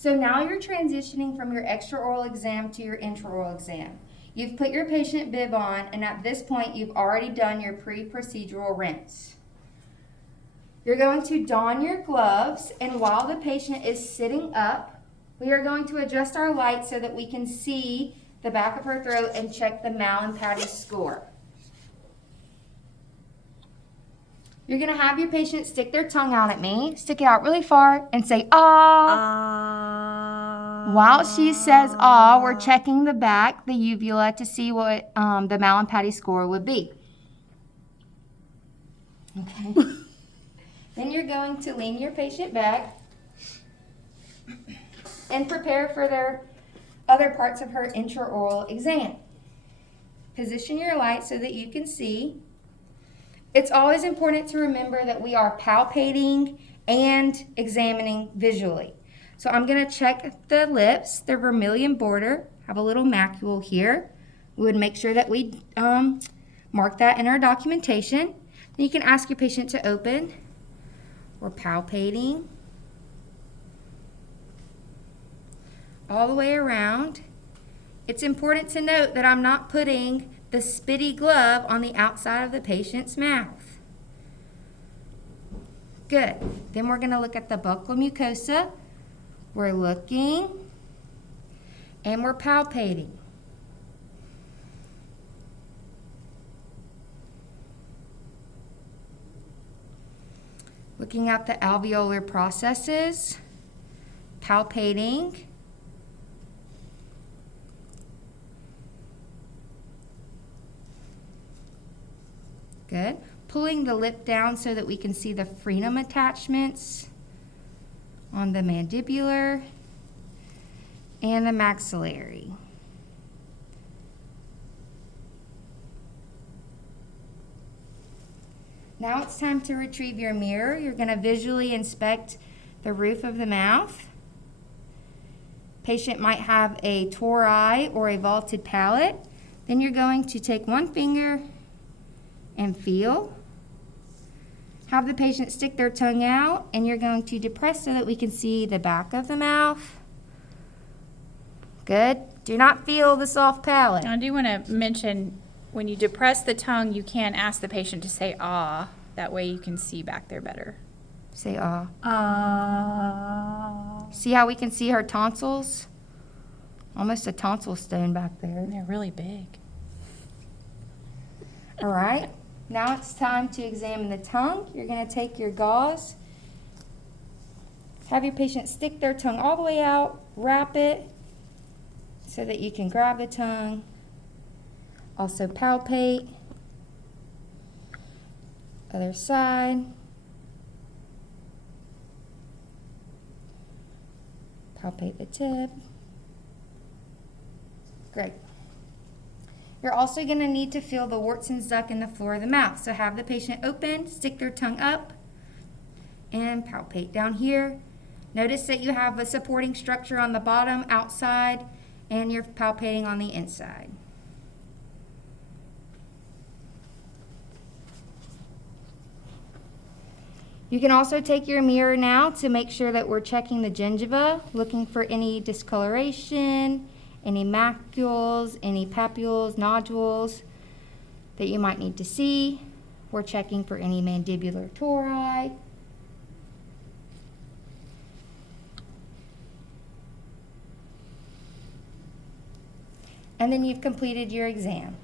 So now you're transitioning from your extraoral exam to your intraoral exam. You've put your patient bib on, and at this point, you've already done your pre-procedural rinse. You're going to don your gloves, and while the patient is sitting up, we are going to adjust our light so that we can see the back of her throat and check the Mal and Patty score. You're going to have your patient stick their tongue out at me, stick it out really far, and say, ah. While she says, ah, we're checking the back, the uvula, to see what the Mal and Patty score would be. Okay. Then you're going to lean your patient back and prepare for their other parts of her intraoral exam. Position your light so that you can see. It's always important to remember that we are palpating and examining visually. So I'm going to check the lips, the vermilion border, have a little macule here. We would make sure that we mark that in our documentation. Then you can ask your patient to open. We're palpating all the way around. It's important to note that I'm not putting the spitty glove on the outside of the patient's mouth. Good. Then we're going to look at the buccal mucosa. We're looking and we're palpating. Looking at the alveolar processes, palpating. Good. Pulling the lip down so that we can see the frenum attachments on the mandibular and the maxillary. Now it's time to retrieve your mirror. You're going to visually inspect the roof of the mouth. Patient might have a tori or a vaulted palate. Then you're going to take one finger and feel. Have the patient stick their tongue out, and you're going to depress so that we can see the back of the mouth. Good. Do not feel the soft palate. I do want to mention, when you depress the tongue, you can ask the patient to say ah. That way you can see back there better. Say ah. Ah. See how we can see her tonsils? Almost a tonsil stone back there. They're really big. All right. Now it's time to examine the tongue. You're going to take your gauze, have your patient stick their tongue all the way out, wrap it so that you can grab the tongue. Also palpate. Other side. Palpate the tip. Great. You're also going to need to feel the Wurtzen's duct in the floor of the mouth. So have the patient open, stick their tongue up, and palpate down here. Notice that you have a supporting structure on the bottom, outside, and you're palpating on the inside. You can also take your mirror now to make sure that we're checking the gingiva, looking for any discoloration, any macules, any papules, nodules that you might need to see. We're checking for any mandibular tori. And then you've completed your exam.